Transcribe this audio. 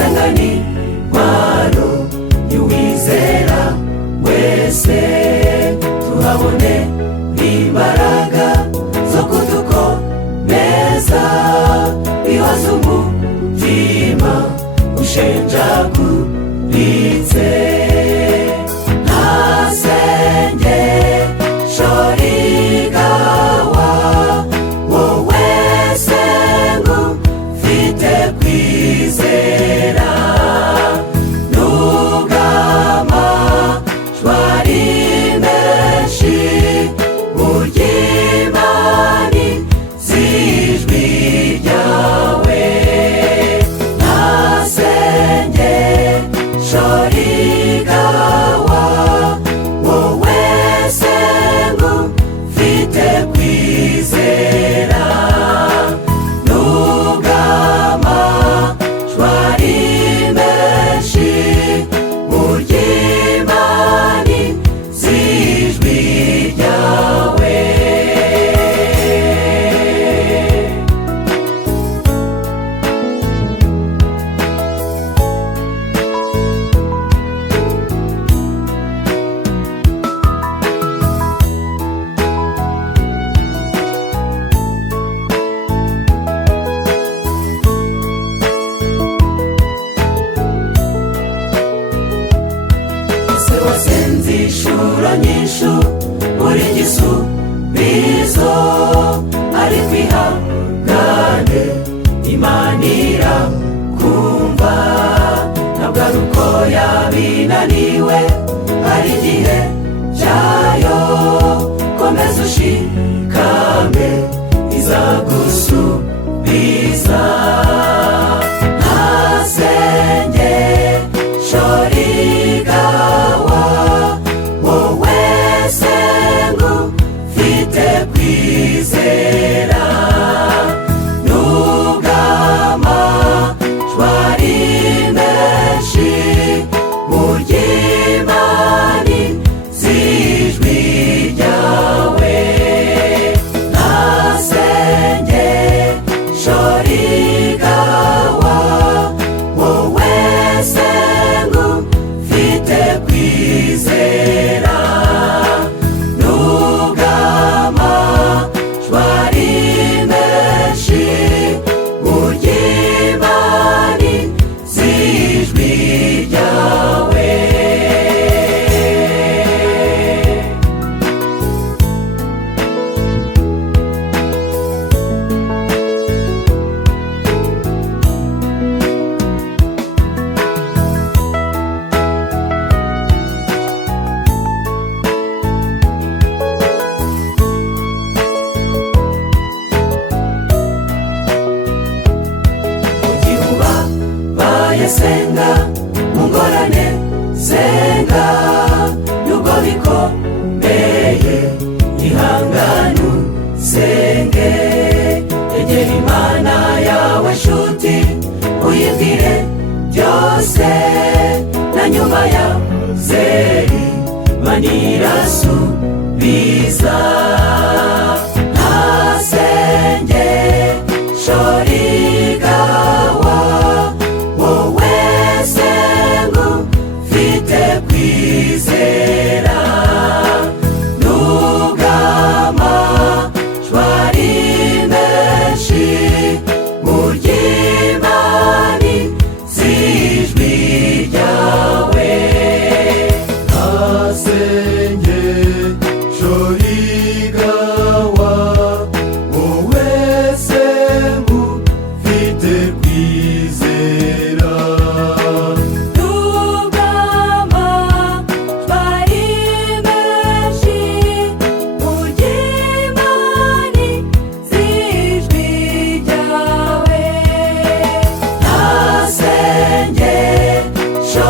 gusenga ni intwaro y'uwizera wese, tuhabone imbaraga zo kudukomeza, bihoza umutima ushenjaguritse. nta sengesho rigawa wowe se ngufite kwizera, nubwo amajwi menshi burya imana z'ijwi ryawe. nta sengesho rigawa wowe se ngufite kwizera, nubwo amajwi menshi burya imana z'ijwi ryawe. ese wasenze inshuro nyinshi buri gisubizo, ariko ihangane imana irakumva. ntabwo ari uko yabinaniwe, hari igihe cyayo, komeza ushikame izagusubiza. nta sengesho rigawa wowe se ngufite kwizera, nubwo amajwi menshi burya imana z'ijwi ryawe. nta sengesho rigawa wowe se ngufite kwizera, nubwo amajwi menshi burya imana z'ijwi ryawe. mugihe ubabaye senga, mu ngorane senga, nubwo bikomeye ihangane usenge. egera imana yawe nshuti, uyibwire byose, na nyuma ya zeri imana irasubiza. nta sengesho rigawa wowe se ngufite kwizera, nubwo amajwi menshi burya imana z'ijwi ryawe. nta sengesho rigawa wowe se ngufite kwizera, nubwo amajwi menshi burya imana z'ijwi ryawe. nta sengesho